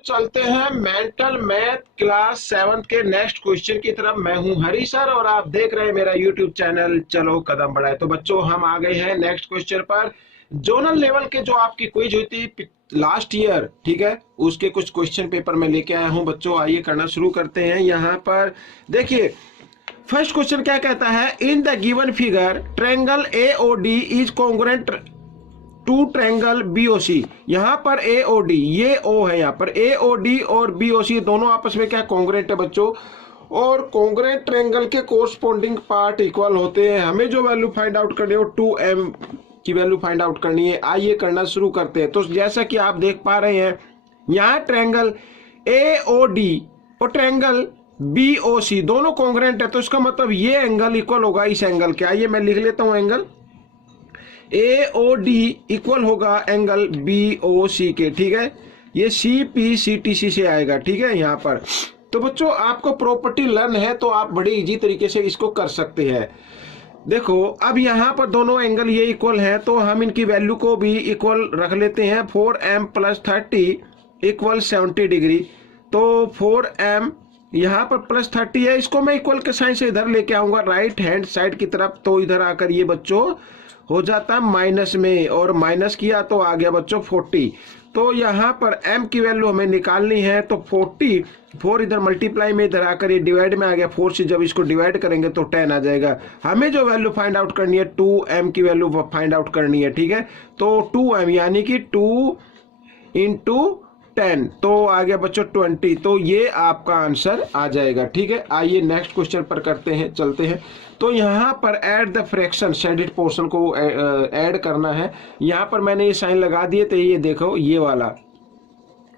चलते हैं mental math class 7 के नेक्स्ट क्वेश्चन की तरफ। मैं हूं हरी सर और आप देख रहे हैं मेरा यूट्यूब चैनल चलो कदम बढ़ाए। तो बच्चों हम आ गए हैं नेक्स्ट क्वेश्चन पर। जोनल लेवल के जो आपकी क्विज हुई थी लास्ट ईयर, ठीक है, उसके कुछ क्वेश्चन पेपर में लेके आया हूं बच्चों। आइए करना शुरू करते हैं। यहाँ पर देखिए फर्स्ट क्वेश्चन क्या कहता है, in the given figure triangle AOD is congruent to triangle BOC. यहाँ पर एओडी, ये ओ है, यहाँ पर एओडी और बीओसी दोनों आपस में क्या कॉन्ग्रुएंट है बच्चों, और कॉन्ग्रुएंट ट्रायंगल के कोरस्पॉन्डिंग पार्ट इक्वल होते हैं। हमें जो वैल्यू फाइंड आउट करनी है वो 2m की वैल्यू फाइंड आउट करनी है। आइए करना शुरू करते हैं। तो जैसा कि आप देख पा रहे हैं यहाँ ट्रायंगल एओडी और ट्रायंगल बीओसी दोनों कॉन्ग्रुएंट है, तो इसका मतलब ये एंगल इक्वल होगा इस एंगल के। आइए मैं लिख लेता हूं, एंगल एओडी इक्वल होगा एंगल बीओसी के, ठीक है। ये सीपीसीटीसी से आएगा, ठीक है यहाँ पर। तो बच्चों आपको प्रॉपर्टी लर्न है तो आप बड़ी इजी तरीके से इसको कर सकते हैं। देखो अब यहाँ पर दोनों एंगल ये इक्वल है तो हम इनकी वैल्यू को भी इक्वल रख लेते हैं। 4m + 30 equal 70 degree. तो 4m यहाँ पर +30 है, इसको मैं इक्वल के साइन से इधर लेके आऊंगा राइट हैंड साइड की तरफ। तो इधर आकर ये बच्चों हो जाता है माइनस में, और माइनस किया तो आ गया बच्चों 40। तो यहाँ पर m की वैल्यू हमें निकालनी है तो 4 इधर मल्टीप्लाई में, इधर आकर ये डिवाइड में आ गया। 4 से जब इसको डिवाइड करेंगे तो 10 आ जाएगा। हमें जो वैल्यू फाइंड आउट करनी है 2m की वैल्यू फाइंड आउट करनी है, ठीक है। तो 2m यानी कि 2 × 10 तो आ गया बच्चों 20। तो ये आपका आंसर आ जाएगा, ठीक है। आइए नेक्स्ट क्वेश्चन पर करते हैं, चलते हैं। तो यहाँ पर add the fraction shaded portion को ऐड करना है। यहाँ पर मैंने ये साइन लगा दिए थे, ये देखो ये वाला,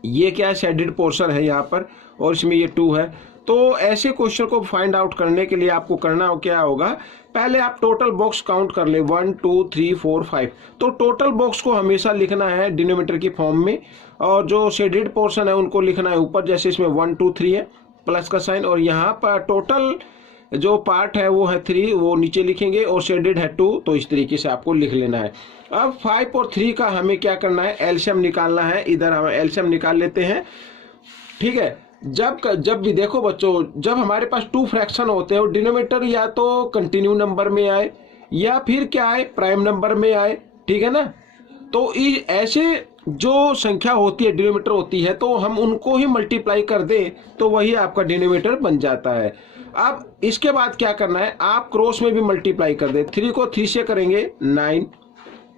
ये क्या है शेडेड पोर्शन है यहाँ पर, और इसमें ये 2 है। तो ऐसे क्वेश्चन को फाइंड आउट करने के लिए आपको करना क्या होगा, पहले आप टोटल बॉक्स काउंट कर ले 1 2 3 4 5। तो टोटल बॉक्स को हमेशा लिखना है डिनोमिनेटर की फॉर्म में, और जो शेडेड पोर्शन है उनको लिखना है ऊपर, जैसे इसमें 1 2 3 है प्लस का साइन, और यहाँ पर टोटल जो पार्ट है वो है 3, वो नीचे लिखेंगे, और शेडेड है 2। तो इस तरीके से आपको लिख लेना है। अब 5 और 3 का हमें क्या करना है, एलसीएम निकालना है। इधर हम एलसीएम निकाल लेते हैं, ठीक है। जब भी देखो बच्चों, जब हमारे पास 2 फ्रैक्शन होते हैं, डिनोमिनेटर या तो कंटिन्यू नंबर में आए या फिर क्या आए, प्राइम नंबर में आए, ठीक है ना। तो ऐसे जो संख्या होती है डिनोमिनेटर होती है, तो हम उनको ही मल्टीप्लाई कर दें तो वही आपका डिनोमिनेटर बन जाता है। अब इसके बाद क्या करना है, आप क्रॉस में भी मल्टीप्लाई कर दें। 3 को 3 से करेंगे 9,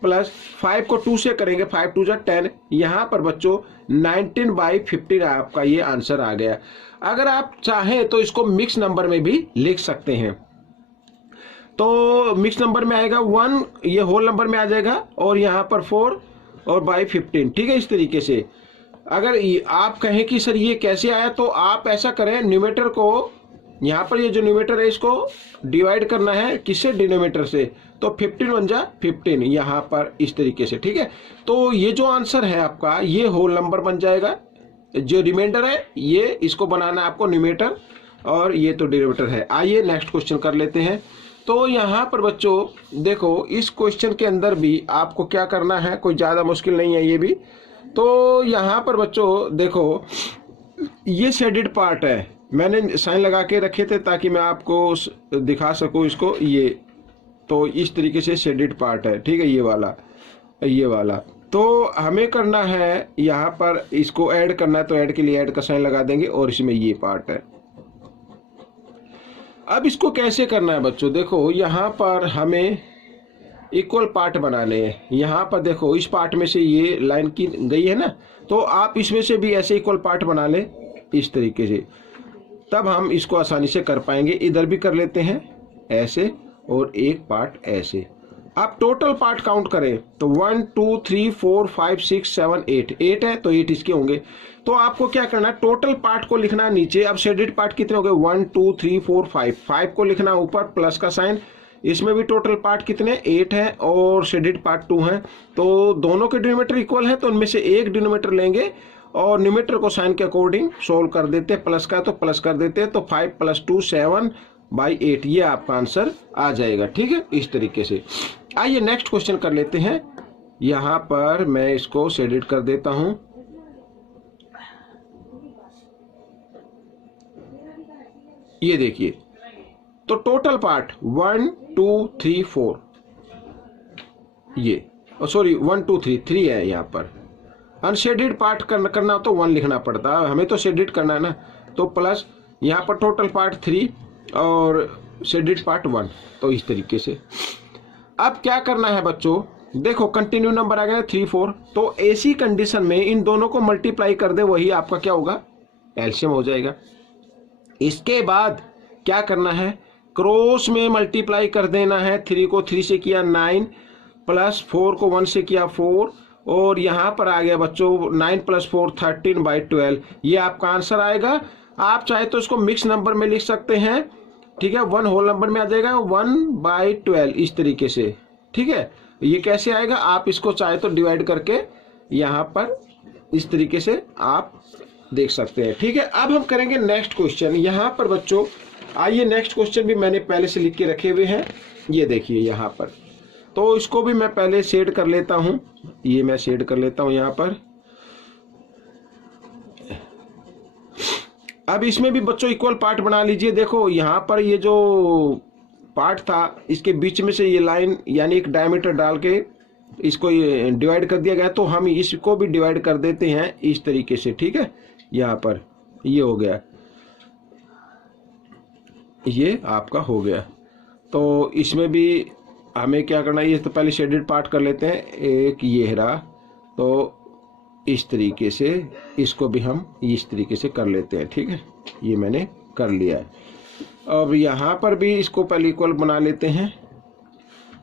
प्लस 5 को 2 से करेंगे 5 2 जा 10। यहाँ पर बच्चों 19/15 आपका ये आंसर आ गया। अगर आप चाहें तो इसको मिक्स नंबर में भी लिख सकते हैं। तो मिक्स नंबर में आएगा 1, ये होल नंबर में आ जाएगा, और यहाँ पर 4 और बाई 15, ठीक है। इस तरीके से अगर आप कहें कि सर ये कैसे आया, तो आप ऐसा करें, न्यूमरेटर को यहाँ पर ये जो न्यूमरेटर है इसको डिवाइड करना है किससे, डिनोमिनेटर से। तो 15 बन जा 15 यहाँ पर इस तरीके से, ठीक है। तो ये जो आंसर है आपका ये होल नंबर बन जाएगा। जो रिमाइंडर है ये इसको बनाना है आपको न्यूमरेटर, और ये तो डिनोमिनेटर है। आइए नेक्स्ट क्वेश्चन कर लेते हैं। तो यहाँ पर बच्चों देखो इस क्वेश्चन के अंदर भी आपको क्या करना है, कोई ज़्यादा मुश्किल नहीं है ये भी। तो यहाँ पर बच्चों देखो ये शेडेड पार्ट है, मैंने साइन लगा के रखे थे ताकि मैं आपको दिखा सकूं इसको। ये तो इस तरीके से शेडेड पार्ट है, ठीक है, ये वाला। तो हमें करना है यहाँ पर इसको ऐड करना है, तो ऐड के लिए ऐड का साइन लगा देंगे, और इसमें ये पार्ट है। अब इसको कैसे करना है बच्चों, देखो यहाँ पर हमें इक्वल पार्ट बनाने हैं। यहाँ पर देखो इस पार्ट में से ये लाइन की गई है ना, तो आप इसमें से भी ऐसे इक्वल पार्ट बना ले इस तरीके से, तब हम इसको आसानी से कर पाएंगे। इधर भी कर लेते हैं ऐसे, और एक पार्ट ऐसे। आप टोटल पार्ट काउंट करें तो 1 2 3 4 5 6 7 8 है, तो 8 इसके होंगे। तो आपको क्या करना है, टोटल पार्ट को लिखना है नीचे। अब शेडेड पार्ट कितने हो गए, 1 2 3 4 5 को लिखना ऊपर प्लस का साइन। इसमें भी टोटल पार्ट कितने 8 है, और शेडेड पार्ट 2 है। तो दोनों के डिनोमिनेटर इक्वल है, तो उनमें से एक डिनोमिनेटर लेंगे और न्यूमरेटर को साइन के अकॉर्डिंग सोल्व कर देते हैं। प्लस का तो प्लस कर देते हैं, तो 5 + 2 7/8 ये आपका आंसर आ जाएगा, ठीक है, इस तरीके से। आइए नेक्स्ट क्वेश्चन कर लेते हैं। यहाँ पर मैं इसको शेडेड कर देता हूँ। ये देखिए, तो टोटल पार्ट 1 2 3 4, ये सॉरी 1 2 3 3 है यहाँ पर। अनशेडेड पार्ट करना हो तो 1 लिखना पड़ता है, हमें तो शेडेड करना है ना, तो प्लस यहाँ पर टोटल पार्ट 3 और शेडेड पार्ट 1। तो इस तरीके से अब क्या करना है बच्चों, देखो कंटिन्यू नंबर आ गया 3 4, तो ऐसी कंडीशन में इन दोनों को मल्टीप्लाई कर दे, वही आपका क्या होगा, एलसीएम हो जाएगा। इसके बाद क्या करना है, क्रॉस में मल्टीप्लाई कर देना है। 3 को 3 से किया 9, प्लस 4 को 1 से किया 4, और यहाँ पर आ गया बच्चों 9 + 4 13/12। ये आपका आंसर आएगा। आप चाहे तो इसको मिक्स नंबर में लिख सकते हैं, ठीक है, 1 होल नंबर में आ जाएगा 1/12 इस तरीके से, ठीक है। ये कैसे आएगा, आप इसको चाहे तो डिवाइड करके यहाँ पर इस तरीके से आप देख सकते हैं, ठीक है। अब हम करेंगे नेक्स्ट क्वेश्चन। यहाँ पर बच्चों आइए, नेक्स्ट क्वेश्चन भी मैंने पहले से लिख के रखे हुए हैं, ये देखिए यहाँ पर। तो इसको भी मैं पहले शेड कर लेता हूँ, ये मैं शेड कर लेता हूँ यहाँ पर। अब इसमें भी बच्चों इक्वल पार्ट बना लीजिए। देखो यहाँ पर ये जो पार्ट था, इसके बीच में से ये लाइन यानी एक डायमीटर डाल के इसको ये डिवाइड कर दिया गया, तो हम इसको भी डिवाइड कर देते हैं इस तरीके से, ठीक है। यहाँ पर ये हो गया, ये आपका हो गया। तो इसमें भी हमें क्या करना है, ये तो पहले शेडेड पार्ट कर लेते हैं। एक ये रहा, तो इस तरीके से इसको भी हम इस तरीके से कर लेते हैं, ठीक है। ये मैंने कर लिया है। अब यहाँ पर भी इसको पहले इक्वल बना लेते हैं,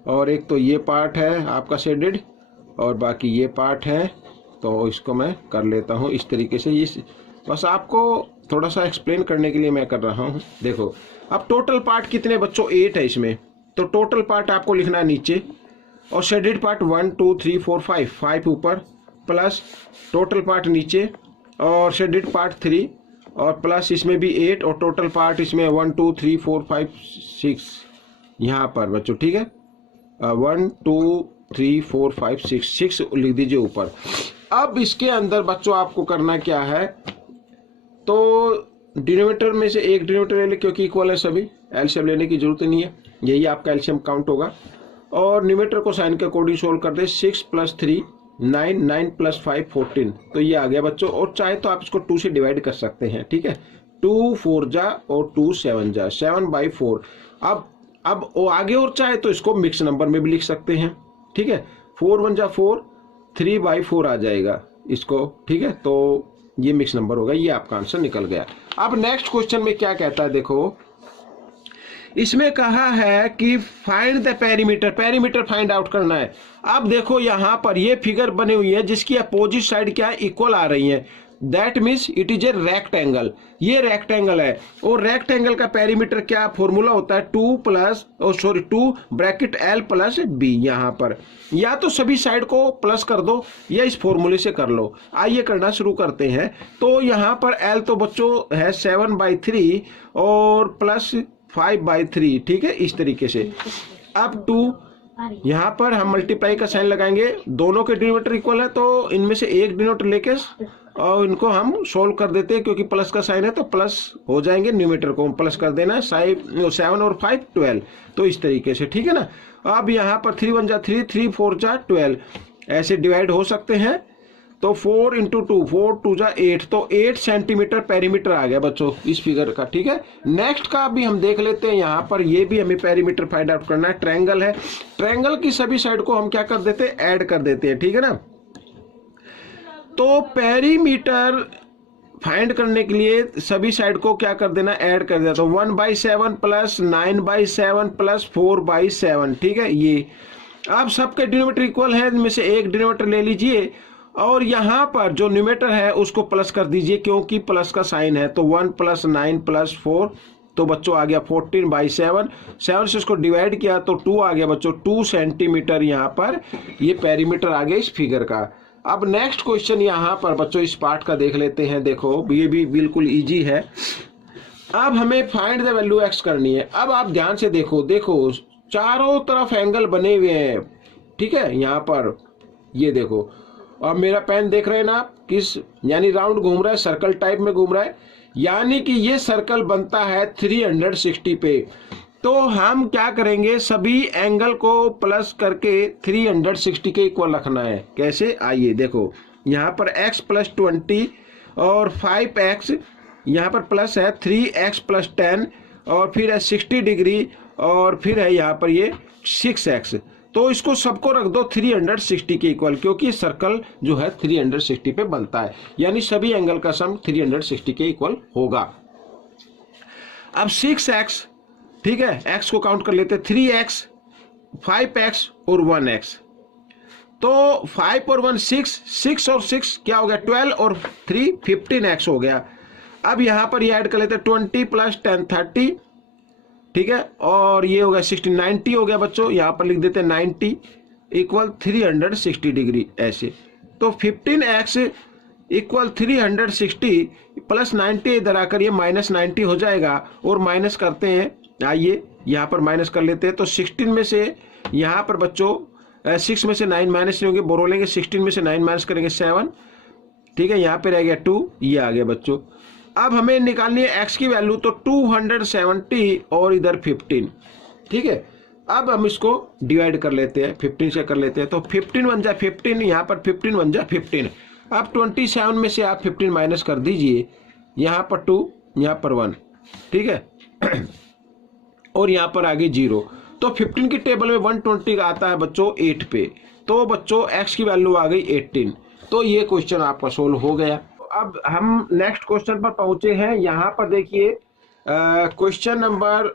और एक तो ये पार्ट है आपका शेडेड और बाकी ये पार्ट है, तो इसको मैं कर लेता हूँ इस तरीके से। इस बस आपको थोड़ा सा एक्सप्लेन करने के लिए मैं कर रहा हूँ। देखो अब टोटल पार्ट कितने बच्चों, 8 है इसमें, तो टोटल पार्ट आपको लिखना है नीचे, और शेडेड पार्ट 1 2 3 4 5 ऊपर, प्लस टोटल पार्ट नीचे, और शेडेड पार्ट 3, और प्लस इसमें भी 8, और टोटल पार्ट इसमें 1 2 3 4 5 6 यहाँ पर बच्चों, ठीक है। 1 2 3 4 5 6 लिख दीजिए ऊपर। अब इसके अंदर बच्चों आपको करना क्या है, तो डिनोमिनेटर में से एक डिनोमिनेटर ले ले, क्योंकि इक्वल है सभी, एलसीएम लेने की जरूरत नहीं है, यही आपका एलसीएम काउंट होगा। और न्यूमरेटर को साइन के अकॉर्डिंग सोल्व कर दे। 6 + 3 9, 9 + 5 14, तो ये आ गया बच्चों। और चाहे तो आप इसको 2 से डिवाइड कर सकते हैं, ठीक है। 2 4 जा और 2 7 जा, 7/4। अब वो आगे और चाहे तो इसको मिक्स नंबर में भी लिख सकते हैं, ठीक है। 4 1 जा 4, 3/4 आ जाएगा इसको, ठीक है। तो ये मिक्स नंबर होगा, ये आपका आंसर निकल गया। अब नेक्स्ट क्वेश्चन में क्या कहता है, देखो इसमें कहा है कि find the perimeter find out करना है। अब देखो यहाँ पर ये फिगर बनी हुई है जिसकी अपोजिट साइड क्या है, इक्वल आ रही है। That means it is a rectangle, ये रेक्टेंगल है। और रेक्टेंगल का पेरीमीटर क्या फॉर्मूला होता है, 2 ब्रैकेट L + B। यहाँ पर या तो सभी साइड को प्लस कर दो या इस फॉर्मूले से कर लो। आइए करना शुरू करते हैं। तो यहाँ पर L तो बच्चों है 7/3 और प्लस 5/3, ठीक है, इस तरीके से। अब 2 यहाँ पर हम मल्टीप्लाई का साइन लगाएंगे, दोनों के डिनोमिनेटर इक्वल है, तो इनमें से एक डिनोमिनेटर लेके और इनको हम सोल्व कर देते हैं, क्योंकि प्लस का साइन है तो प्लस हो जाएंगे, न्यूमरेटर को प्लस कर देना है। 7 और 5 12, तो इस तरीके से, ठीक है ना। अब यहाँ पर 3 1 जा 3, 3 4 जा 12, ऐसे डिवाइड हो सकते हैं। तो 4 × 2, 4 2 जा 8, तो 8 सेंटीमीटर पेरीमीटर आ गया बच्चों इस फिगर का, ठीक है। नेक्स्ट का भी हम देख लेते हैं। यहाँ पर ये भी हमें पेरीमीटर फाइंड आउट करना है। ट्रायंगल है, ट्रायंगल की सभी साइड को हम क्या कर देते हैं, ऐड कर देते हैं, ठीक है ना। तो पेरीमीटर फाइंड करने के लिए सभी साइड को क्या कर देना, ऐड कर देना। तो 1/7 + 9/7 + 4/7, ठीक है। ये अब सबके डिनोमिनेटर इक्वल है, इनमें से एक डिनोमिनेटर ले लीजिए और यहाँ पर जो न्यूमरेटर है उसको प्लस कर दीजिए, क्योंकि प्लस का साइन है। तो 1 + 9 + 4, तो बच्चों आ गया 14/7। 7 से इसको डिवाइड किया तो 2 आ गया बच्चों, 2 सेंटीमीटर यहाँ पर ये पेरीमीटर आ गया इस फिगर का। अब नेक्स्ट क्वेश्चन यहाँ पर बच्चों इस पार्ट का देख लेते हैं। देखो ये भी बिल्कुल इजी है। अब हमें फाइंड द वैल्यू x करनी है। अब आप ध्यान से देखो चारों तरफ एंगल बने हुए हैं, ठीक है। यहाँ पर ये देखो, और मेरा पेन देख रहे हैं ना आप, किस यानी राउंड घूम रहा है, सर्कल टाइप में घूम रहा है, यानी कि ये सर्कल बनता है 360 पे। तो हम क्या करेंगे, सभी एंगल को प्लस करके 360 के इक्वल रखना है। कैसे, आइए देखो, यहाँ पर x प्लस 20 और 5x, यहाँ पर प्लस है 3x प्लस 10 और फिर है 60 डिग्री और फिर है यहाँ पर ये 6x। तो इसको सबको रख दो 360 के इक्वल, क्योंकि सर्कल जो है 360 पे बनता है, यानी सभी एंगल का सम 360 के इक्वल होगा। अब 6x, ठीक है, x को काउंट कर लेते हैं, 3x, 5x और 1x। तो 5 और 1 6 और 6 क्या हो गया 12 और 3 15x हो गया। अब यहाँ पर ये ऐड कर लेते हैं 20 प्लस 10 30, ठीक है, और ये हो गया 60 90 हो गया बच्चों। यहाँ पर लिख देते हैं 90 इक्वल 360 डिग्री ऐसे। तो 15x इक्वल 360 प्लस 90 इधर आकर ये माइनस 90 हो जाएगा और माइनस करते हैं, आइए यहाँ पर माइनस कर लेते हैं। तो 16 में से यहाँ पर बच्चों 6 में से 9 माइनस नहीं होंगे, बोरो लेंगे, 16 में से 9 माइनस करेंगे 7, ठीक है, यहाँ पे रह गया 2, ये आ गया बच्चों। अब हमें निकालनी है x की वैल्यू, तो 270 और इधर 15, ठीक है। अब हम इसको डिवाइड कर लेते हैं, 15 से कर लेते हैं, तो 15 बन जाए 15, यहाँ पर 15 बन जाए 15। अब 27 में से आप 15 माइनस कर दीजिए, यहाँ पर 2, यहाँ पर 1, ठीक है, और यहाँ पर आगे 0। तो 15 की टेबल में 120 का आता है बच्चों 8 पे, तो बच्चों x की वैल्यू आ गई 18। तो ये क्वेश्चन आपका सोल्व हो गया। अब हम नेक्स्ट क्वेश्चन पर पहुंचे हैं। यहाँ पर देखिए क्वेश्चन नंबर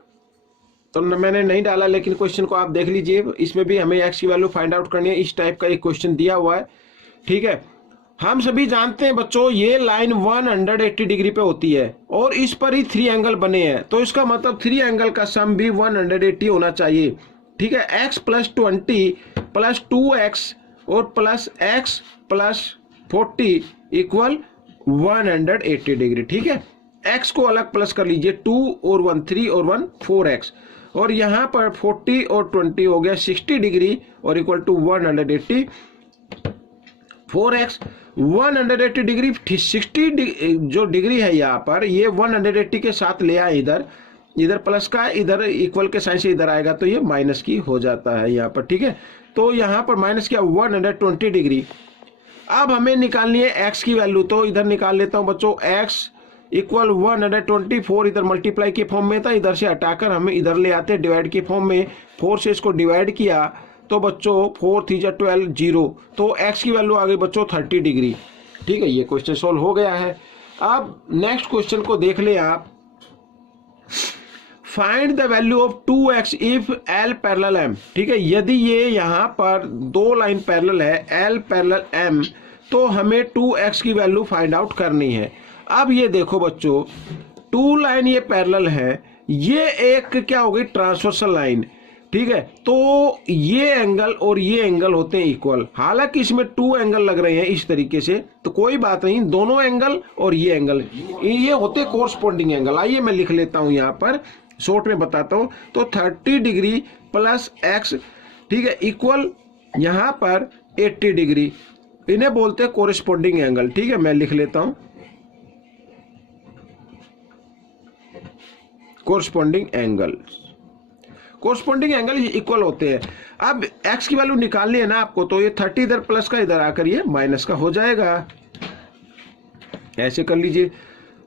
तो मैंने नहीं डाला, लेकिन क्वेश्चन को आप देख लीजिए, इसमें भी हमें x की वैल्यू फाइंड आउट करनी है। इस टाइप का एक क्वेश्चन दिया हुआ है, ठीक है। हम सभी जानते हैं बच्चों ये लाइन 180 डिग्री पे होती है और इस पर ही 3 एंगल बने हैं, तो इसका मतलब 3 एंगल का सम भी 180 होना चाहिए, ठीक है। x प्लस 20 प्लस 2x और plus x plus 40 equal 180 degree, ठीक है। x को अलग प्लस कर लीजिए, 2 और 1 3 और 1 4x, और यहाँ पर 40 और 20 हो गया 60 डिग्री और इक्वल टू 180 4x 180 डिग्री 60 जो डिग्री है यहाँ पर, ये 180 के साथ ले आए, इधर प्लस का, इधर इक्वल के साइन से इधर आएगा तो ये माइनस की हो जाता है यहाँ पर, ठीक है। तो यहाँ पर माइनस किया 120 डिग्री। अब हमें निकालनी है x की वैल्यू, तो इधर निकाल लेता हूँ बच्चों, x इक्वल 124 इधर मल्टीप्लाई के फॉर्म में था, इधर से हटाकर हमें इधर ले आते हैं डिवाइड के फॉर्म में। 4 से इसको डिवाइड किया तो बच्चों 4 3 जा 12 0, तो x की वैल्यू आ गई बच्चों 30 डिग्री, ठीक है। ये क्वेश्चन सोल्व हो गया है। अब नेक्स्ट क्वेश्चन को देख ले आप, find the value of 2x if L parallel M, ठीक है। यदि ये यहाँ पर 2 लाइन पैरेलल है L पैरेलल M, तो हमें 2x की वैल्यू फाइंड आउट करनी है। अब ये देखो बच्चों 2 लाइन ये पैरेलल है, ये एक क्या हो गई ट्रांसवर्सल लाइन, ठीक है। तो ये एंगल और ये एंगल होते हैं इक्वल, हालांकि इसमें 2 एंगल लग रहे हैं इस तरीके से, तो कोई बात नहीं, दोनों एंगल और ये एंगल ये होते कोरस्पॉन्डिंग एंगल। आइए मैं लिख लेता हूं यहाँ पर, शॉर्ट में बताता हूं। तो 30 डिग्री प्लस x, ठीक है, इक्वल यहाँ पर 80 डिग्री, इन्हें बोलते हैं कोरस्पॉन्डिंग एंगल, ठीक है। मैं लिख लेता हूं कोरस्पॉन्डिंग एंगल इक्वल होते हैं। अब x की वैल्यू निकालनी है ना आपको, तो ये 30 इधर प्लस का, इधर आकर ये माइनस का हो जाएगा, ऐसे कर लीजिए।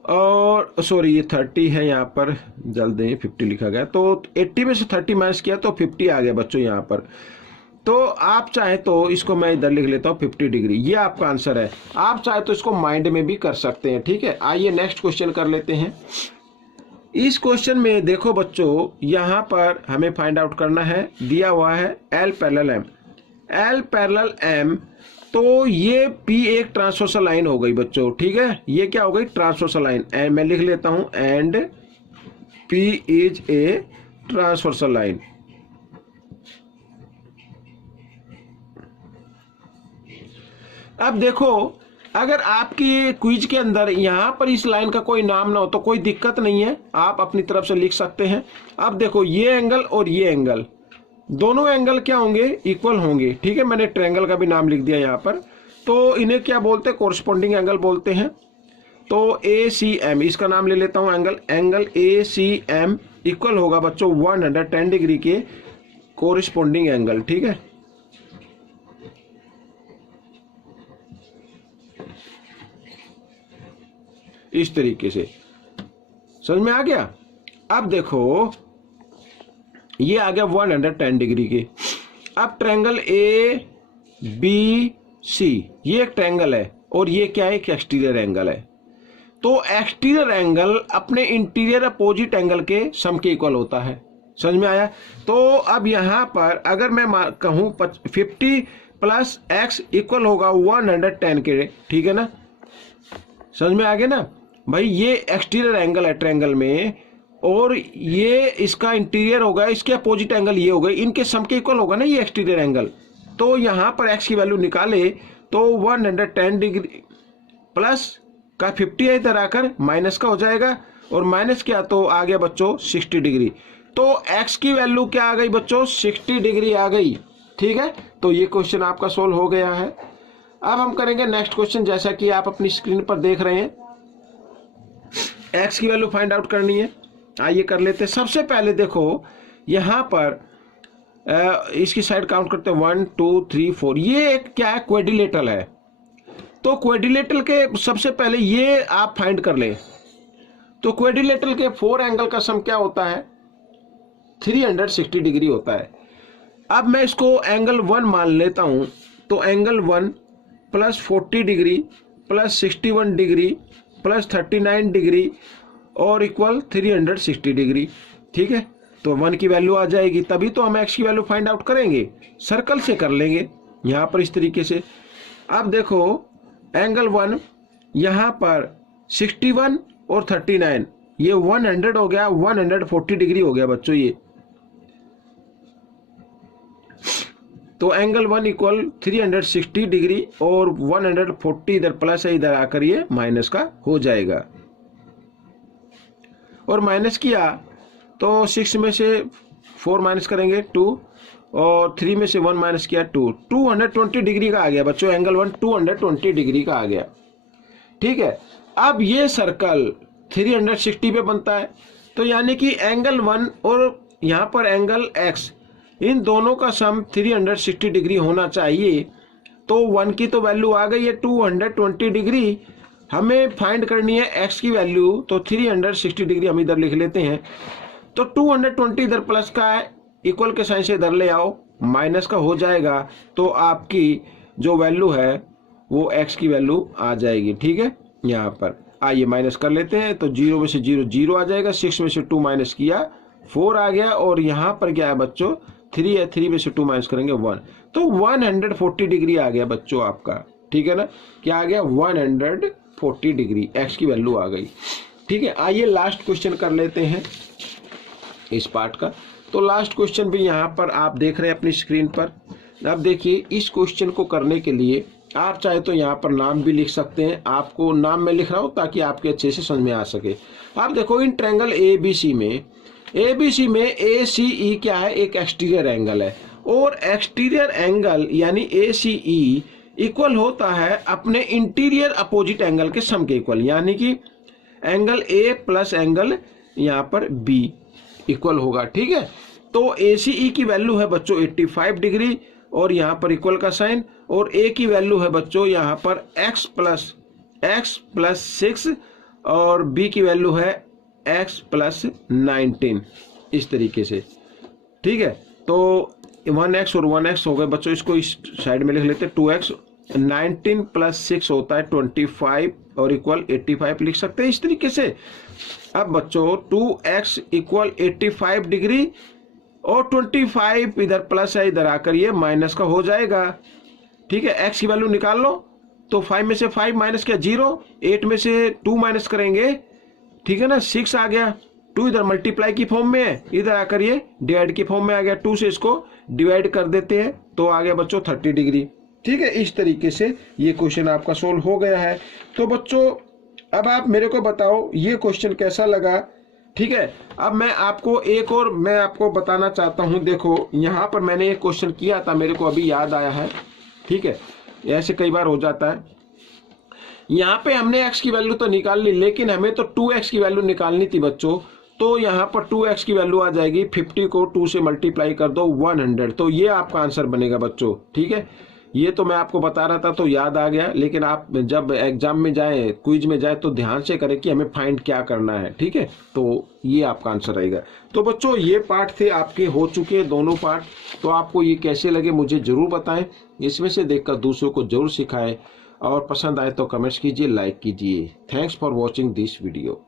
और सॉरी ये 30 है यहाँ पर, जल्दी 50 लिखा गया, तो 80 में से 30 माइनस किया तो 50 आ गया बच्चों यहाँ पर। तो आप चाहे तो इसको मैं इधर लिख लेता हूँ 50 डिग्री, ये आपका आंसर है। आप चाहे तो इसको माइंड में भी कर सकते हैं, ठीक है। आइए नेक्स्ट क्वेश्चन कर लेते हैं। इस क्वेश्चन में देखो बच्चों, यहाँ पर हमें फाइंड आउट करना है, दिया हुआ है L पैरेलल M, तो ये P एक ट्रांसवर्सल लाइन हो गई बच्चों, ठीक है। ये क्या हो गई ट्रांसवर्सल लाइन, एंड मैं लिख लेता हूं and P is a transversal line. अब देखो, अगर आपकी क्विज के अंदर यहाँ पर इस लाइन का कोई नाम ना हो तो कोई दिक्कत नहीं है, आप अपनी तरफ से लिख सकते हैं। अब देखो ये एंगल और ये एंगल, दोनों एंगल क्या होंगे इक्वल होंगे, ठीक है। मैंने ट्रायंगल का भी नाम लिख दिया यहाँ पर। तो इन्हें क्या बोलते हैं, कोरस्पॉन्डिंग एंगल बोलते हैं। तो ACM इसका नाम ले लेता हूं, एंगल ACM इक्वल होगा बच्चों 110 डिग्री के कोरिस्पॉन्डिंग एंगल, ठीक है। इस तरीके से समझ में आ गया। अब देखो ये आ गया 110 डिग्री के। अब ट्रायंगल ABC ये एक ट्रायंगल है और ये क्या है, एक एक्सटीरियर एंगल है। तो एक्सटीरियर एंगल अपने इंटीरियर अपोजिट एंगल के सम के इक्वल होता है, समझ में आया। तो अब यहां पर अगर मैं कहूं 50 प्लस x इक्वल होगा 110 के, ठीक है ना, समझ में आ गया ना भाई। ये एक्सटीरियर एंगल है ट्रायंगल में और ये इसका इंटीरियर होगा, इसके अपोजिट एंगल ये हो गए, इनके सम के इक्वल होगा ना ये एक्सटीरियर एंगल। तो यहां पर x की वैल्यू निकाले तो 110 डिग्री प्लस का 50 है, इधर आकर माइनस का हो जाएगा और माइनस क्या तो आ गया बच्चों 60 डिग्री। तो x की वैल्यू क्या आ गई बच्चों, 60 डिग्री आ गई, ठीक है। तो ये क्वेश्चन आपका सोल्व हो गया है। अब हम करेंगे नेक्स्ट क्वेश्चन, जैसा कि आप अपनी स्क्रीन पर देख रहे हैं। x की वैल्यू फाइंड आउट करनी है, आइए कर लेते हैं। सबसे पहले देखो यहां पर इसकी साइड काउंट करते हैं 1 2 3 4। ये एक क्या है, क्वाड्रिलेटरल है। तो क्वाड्रिलेटरल के सबसे पहले ये आप फाइंड कर लें। तो क्वाड्रिलेटरल के 4 एंगल का सम क्या होता है, 360 डिग्री होता है। अब मैं इसको एंगल 1 मान लेता हूं। तो angle 1 plus 40 degree plus 61 degree plus 39 degree और इक्वल 360 डिग्री, ठीक है। तो 1 की वैल्यू आ जाएगी, तभी तो हम x की वैल्यू फाइंड आउट करेंगे। सर्कल से कर लेंगे यहां पर इस तरीके से। अब देखो एंगल 1 यहां पर 61 और 39, ये 100 हो गया, 140 डिग्री हो गया बच्चों ये। तो एंगल 1 इक्वल 360 डिग्री और 140 इधर प्लस है, इधर आकर ये माइनस का हो जाएगा। और माइनस किया तो 6 में से 4 माइनस करेंगे 2 और 3 में से 1 माइनस किया 2, 220 डिग्री का आ गया बच्चों। एंगल 1 220 डिग्री का आ गया, ठीक है। अब ये सर्कल 360 पे बनता है, तो यानी कि एंगल 1 और यहां पर एंगल x, इन दोनों का सम 360 डिग्री होना चाहिए। तो 1 की तो वैल्यू आ गई है 220 डिग्री, हमें फाइंड करनी है x की वैल्यू। तो 360 डिग्री हम इधर लिख लेते हैं। तो 220 इधर प्लस का है, इक्वल के साइन से इधर ले आओ, माइनस का हो जाएगा। तो आपकी जो वैल्यू है वो x की वैल्यू आ जाएगी, ठीक है। यहाँ पर आइए माइनस कर लेते हैं। तो 0 में से 0 0 आ जाएगा, 6 में से 2 माइनस किया 4 आ गया और यहाँ पर क्या है बच्चों 3 है, 3 में से 2 माइनस करेंगे 1। तो 140 डिग्री आ गया बच्चों आपका, ठीक है ना। क्या आ गया 140 डिग्री, x की वैल्यू आ गई, ठीक है। आइए लास्ट क्वेश्चन कर लेते हैं इस पार्ट का। तो लास्ट क्वेश्चन भी यहाँ पर आप देख रहे हैं अपनी स्क्रीन पर। अब देखिए इस क्वेश्चन को करने के लिए आप चाहे तो यहाँ पर नाम भी लिख सकते हैं, आपको नाम में लिख रहा हूँ ताकि आपके अच्छे से समझ में आ सके। आप देखो इन ट्रायंगल ABC में ACE क्या है, एक एक्सटीरियर एंगल है और एक्सटीरियर एंगल यानी ACE इक्वल होता है अपने इंटीरियर अपोजिट एंगल के सम के इक्वल, यानी कि एंगल A प्लस एंगल यहाँ पर B इक्वल होगा, ठीक है। तो ACE की वैल्यू है बच्चों 85 डिग्री और यहाँ पर इक्वल का साइन, और A की वैल्यू है बच्चों यहाँ पर x प्लस 6 और B की वैल्यू है x प्लस 19, इस तरीके से, ठीक है। तो 1x और 1x हो गए बच्चों, इसको इस साइड में लिख लेते हैं 2x, 19 प्लस 6 होता है 25 और इक्वल 85 लिख सकते हैं इस तरीके से। अब बच्चों 2x इक्वल 85 डिग्री और 25 इधर प्लस है, इधर आकर ये माइनस का हो जाएगा, ठीक है। x की वैल्यू निकाल लो। तो 5 में से 5 माइनस किया 0, 8 में से 2 माइनस करेंगे, ठीक है ना, 6 आ गया। 2 इधर मल्टीप्लाई की फॉर्म में है, इधर आकर ये डिवाइड की फॉर्म में आ गया। 2 से इसको डिवाइड कर देते हैं तो आ गया बच्चों 30 डिग्री, ठीक है। इस तरीके से ये क्वेश्चन आपका सोल्व हो गया है। तो बच्चों अब आप मेरे को बताओ ये क्वेश्चन कैसा लगा, ठीक है। अब मैं आपको एक और मैं आपको बताना चाहता हूं। देखो यहाँ पर मैंने एक क्वेश्चन किया था, मेरे को अभी याद आया है, ठीक है। ऐसे कई बार हो जाता है। यहाँ पे हमने x की वैल्यू तो निकाल ली, लेकिन हमें तो 2x की वैल्यू निकालनी थी बच्चों। तो यहाँ पर 2x की वैल्यू आ जाएगी 50 को 2 से मल्टीप्लाई कर दो 100, तो ये आपका आंसर बनेगा बच्चों। ठीक है, ये तो मैं आपको बता रहा था तो याद आ गया, लेकिन आप जब एग्जाम में जाए, क्विज में जाए, तो ध्यान से करें कि हमें फाइंड क्या करना है। ठीक है, तो ये आपका आंसर रहेगा। तो बच्चों ये पार्ट थे आपके, हो चुके हैं दोनों पार्ट। तो आपको ये कैसे लगे मुझे जरूर बताएं, इसमें से देखकर दूसरों को जरूर सिखाएं, और पसंद आए तो कमेंट्स कीजिए, लाइक कीजिए। Thanks for watching this video.